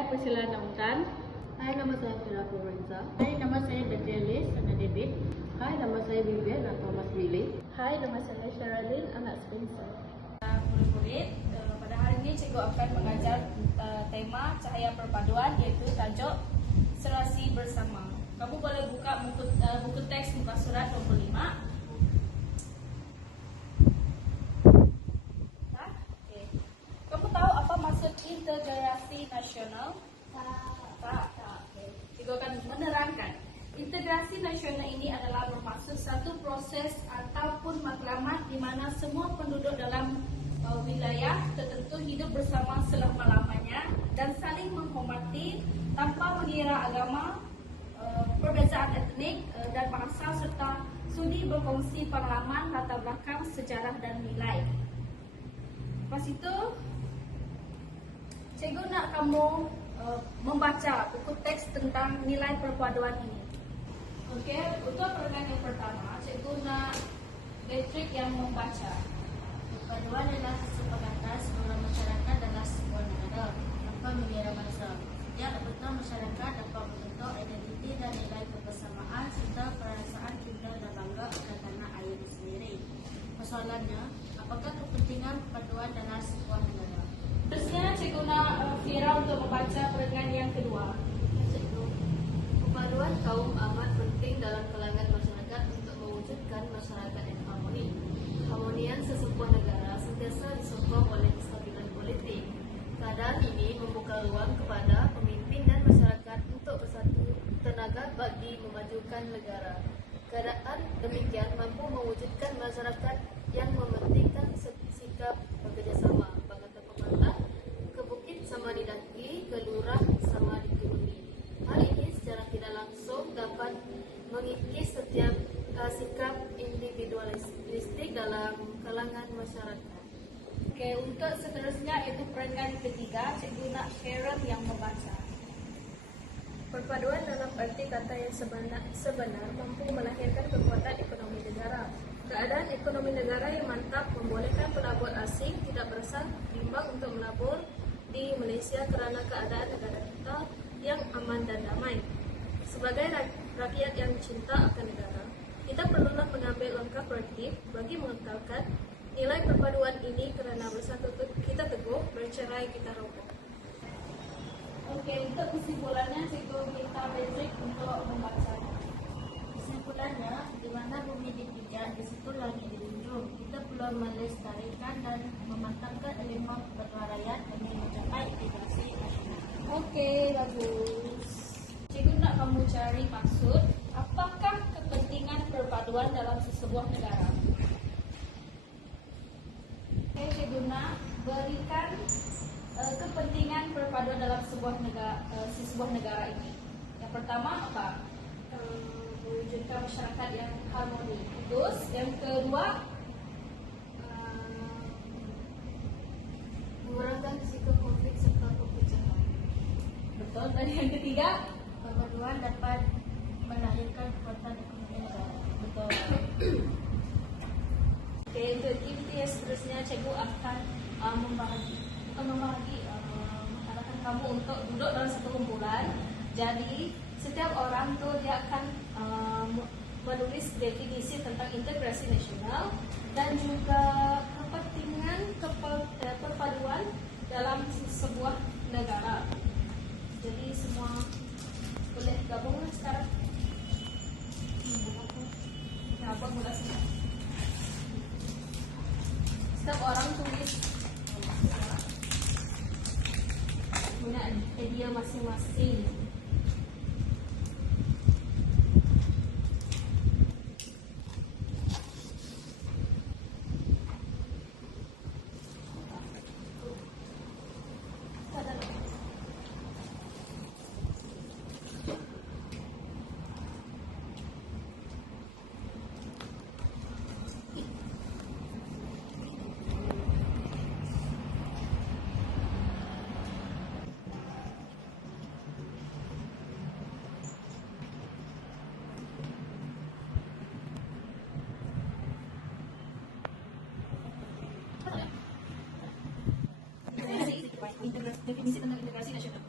saya persilakan. Hai, nama saya Fira Florenza. Hai, nama saya Beatrice Sana David. Hai, nama saya Vivian atau Mas Willy. Hai, nama saya Sherilyn, anak Spencer. Murid-murid, pada hari ini cikgu akan mengajar tema cahaya perpaduan, iaitu tajuk Serasi Bersama. Kamu boleh buka buku teks muka surat 25. Okay. Kamu tahu apa maksud integrasi nasional? Tak. Okay. Cikgu akan menerangkan. Integrasi nasional ini adalah bermaksud satu proses ataupun matlamat di mana semua penduduk dalam wilayah tertentu hidup bersama selama-lamanya dan saling menghormati tanpa mengira agama, perbezaan etnik dan bahasa, serta sudi berkongsi pengalaman, latar belakang, sejarah dan nilai. Lepas itu, cikgu nak kamu membaca buku teks tentang nilai perpaduan ini. Okey, untuk perenggan yang pertama, cikgu nak Patrick yang membaca. Perpaduan adalah kesepakatan sebuah masyarakat dalam sebuah negara tanpa mengira bangsa. Setiap anggota masyarakat dapat membentuk identiti dan nilai kebersamaan serta perasaan cinta dan bangga akan tanah air sendiri. Persoalannya, apakah kepentingan perpaduan dalam sebuah negara? Terusnya, cikgu nak Fira untuk membaca perenggan yang kedua. Cikgu, perpaduan kaum amat penting dalam kalangan masyarakat untuk mewujudkan masyarakat yang harmoni. Keharmonian sesebuah negara sentiasa disokong oleh kestabilan politik. Keadaan ini membuka ruang kepada pemimpin dan masyarakat untuk bersatu tenaga bagi memajukan negara. Keadaan demikian mampu mewujudkan masyarakat yang mementingkan sikap bekerjasama, bangsa pemerintah, ke bukit sama didaki, ke lurah sama dituruni. Hal ini secara tidak langsung dapat mengikis setiap sikap individualistik dalam kalangan masyarakat. Okey, untuk seterusnya iaitu perenggan ketiga, cikgu nak Sharon yang membaca. Perpaduan dalam arti kata yang sebenar mampu melahirkan kekuatan ekonomi negara. Keadaan ekonomi negara yang mantap membolehkan pelabur asing tidak merasa bimbang untuk melabur di Malaysia kerana keadaan negara kita yang aman dan damai. Sebagai rakyat yang cinta akan negara, kita perlulah mengambil langkah proaktif bagi mengekalkan nilai perpaduan ini kerana bersatu kita teguh, bercerai kita roboh. Okey, untuk kesimpulannya, cikgu minta Patrick untuk membaca. Kesimpulannya, di mana bumi dipijak, di situ langit dijunjung. Kita perlu melestarikan dan memantapkan elemen perwaraian demi mencapai integrasi nasional. Okey, bagus. Cikgu nak kamu cari maksud apakah kepentingan perpaduan dalam sesebuah negara. Okey, cikgu nak berikan kepentingan perpaduan dalam sebuah negara ini. Yang pertama apa? Mewujudkan masyarakat yang harmoni. Terus yang kedua, Mengurangkan risiko konflik serta perpecahan. betul. Dan yang ketiga, Perpaduan dapat melahirkan kekuatan ekonomi negara. betul. Okey, untuk aktiviti yang seterusnya, cikgu akan mengharapkan kamu untuk duduk dalam satu kumpulan. Jadi setiap orang tu dia akan menulis definisi tentang integrasi nasional dan juga kepentingan perpaduan dalam sebuah negara. Jadi semua boleh gabung sekarang. Gabung mula semua. Setiap orang tulis punya idea masing-masing. Definisi tentang integrasi nasional.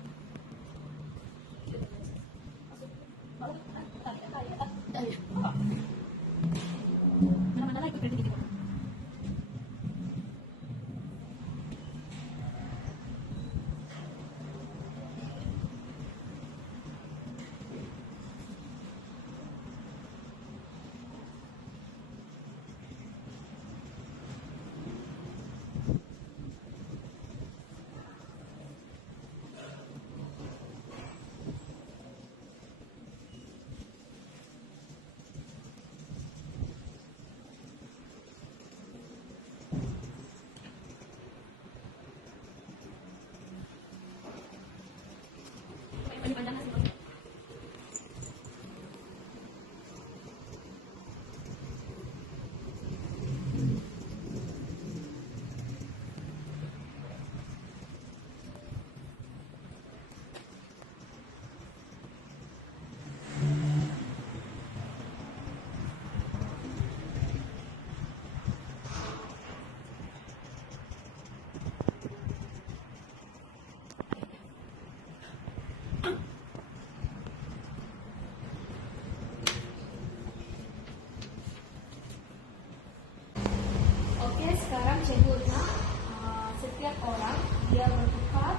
sekarang cikgu nak setiap orang dia bertukar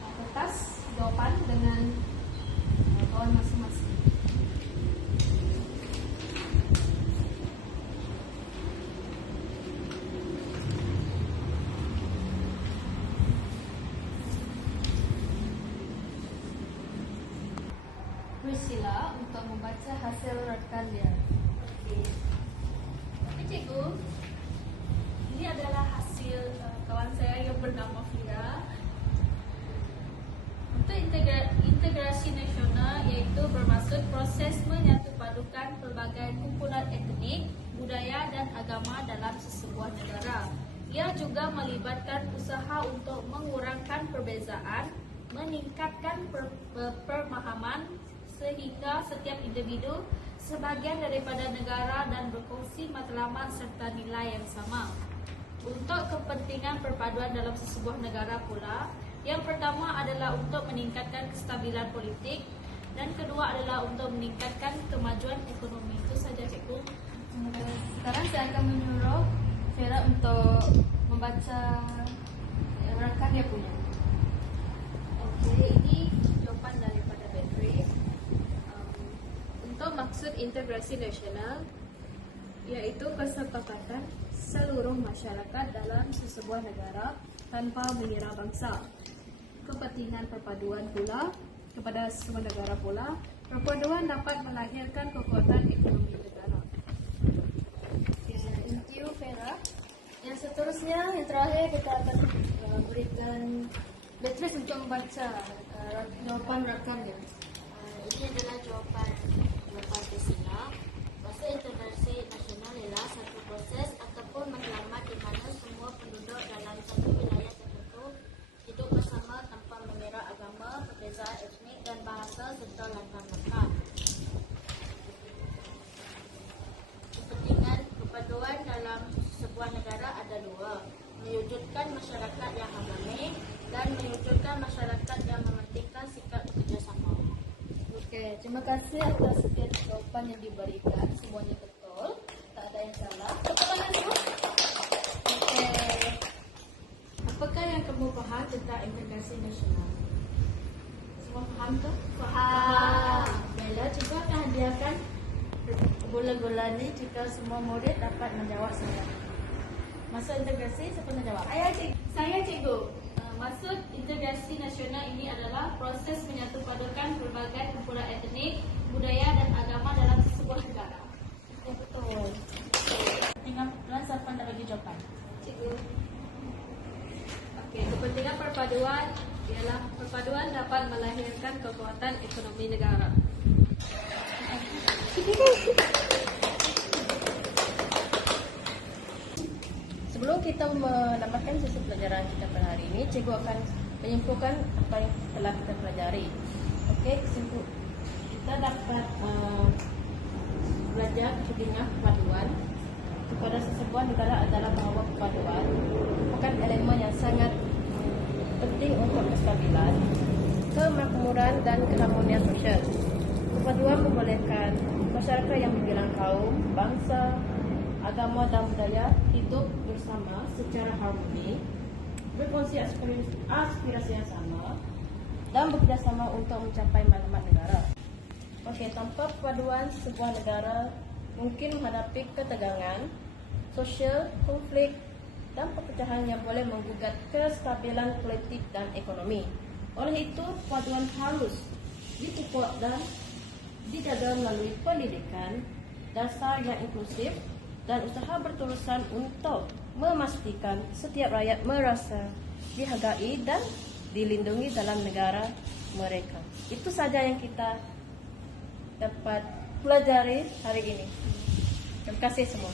kertas jawapan dengan kawan masing-masing. Bersila untuk membaca hasil rekan dia. Okey. Tapi cikgu, ini adalah hasil kawan saya yang bernama Fira. Untuk integrasi nasional iaitu bermaksud proses menyatupadukan pelbagai kumpulan etnik, budaya dan agama dalam sesebuah negara. Ia juga melibatkan usaha untuk mengurangkan perbezaan, meningkatkan pemahaman sehingga setiap individu sebahagian daripada negara dan berkongsi matlamat serta nilai yang sama. Untuk kepentingan perpaduan dalam sesebuah negara pula, yang pertama adalah untuk meningkatkan kestabilan politik dan kedua adalah untuk meningkatkan kemajuan ekonomi. Itu saja cikgu. Sekarang saya akan menyuruh Vera untuk membaca rekan dia punya. Okey, ini jawapan daripada Patrick. Untuk maksud integrasi nasional iaitu kesepakatan seluruh masyarakat dalam sesebuah negara tanpa mengira bangsa. Kepentingan perpaduan pula kepada semua negara pula, perpaduan dapat melahirkan kekuatan ekonomi negara. Thank you Vera. Yang seterusnya, yang terakhir kita akan berikan Beatrice untuk membaca jawapan rekan dia. Ini adalah jawapan Priscilla. Proses integrasi nasional ialah satu proses ataupun matlamat di mana semua penduduk dalam satu wilayah tertentu hidup bersama tanpa mengira agama, perbezaan etnik dan bahasa serta latar-latar. Kepentingan perpaduan dalam sebuah negara ada dua, mewujudkan masyarakat yang harmonis dan mewujudkan masyarakat yang mementingkan sikap bekerjasama. Okey, terima kasih atas setiap jawapan yang diberikan. Semuanya betul, tak ada yang salah. Tepuk tangan dulu. Okey. Apakah yang kamu faham tentang integrasi nasional? Semua faham ke? Faham. Baiklah, cikgu akan hadiahkan bola-bola ni jika semua murid dapat menjawab soalan. Masuk integrasi, siapa nak jawab? Saya cikgu. Maksud integrasi nasional ini adalah proses menyatupadukan berbagai kumpulan etnik, budaya dan agama dalam sebuah negara. Betul. Tinggal pelan siapa nak bagi jawapan? Cikgu. Okey, kepentingan perpaduan ialah perpaduan dapat melahirkan kekuatan ekonomi negara. Sebelum kita menamatkan sesi pelajaran kita pada hari ini, cikgu akan menyimpulkan apa yang telah kita pelajari. Okey, kesimpulan kita dapat belajar kepentingan perpaduan kepada sesebuah negara adalah bahawa perpaduan merupakan elemen yang sangat penting untuk kestabilan, kemakmuran dan keharmonian sosial. Perpaduan membolehkan masyarakat yang berbilang kaum, bangsa, agama dan budaya hidup bersama secara harmoni, berkongsi aspirasi yang sama dan bekerjasama untuk mencapai maklumat negara. Okey, tanpa perpaduan sebuah negara mungkin menghadapi ketegangan sosial, konflik dan perpecahan yang boleh menggugat kestabilan politik dan ekonomi. Oleh itu, perpaduan harus dipupuk dan dijaga melalui pendidikan dasar yang inklusif dan usaha berterusan untuk memastikan setiap rakyat merasa dihargai dan dilindungi dalam negara mereka. Itu saja yang kita dapat pelajari hari ini. Terima kasih semua.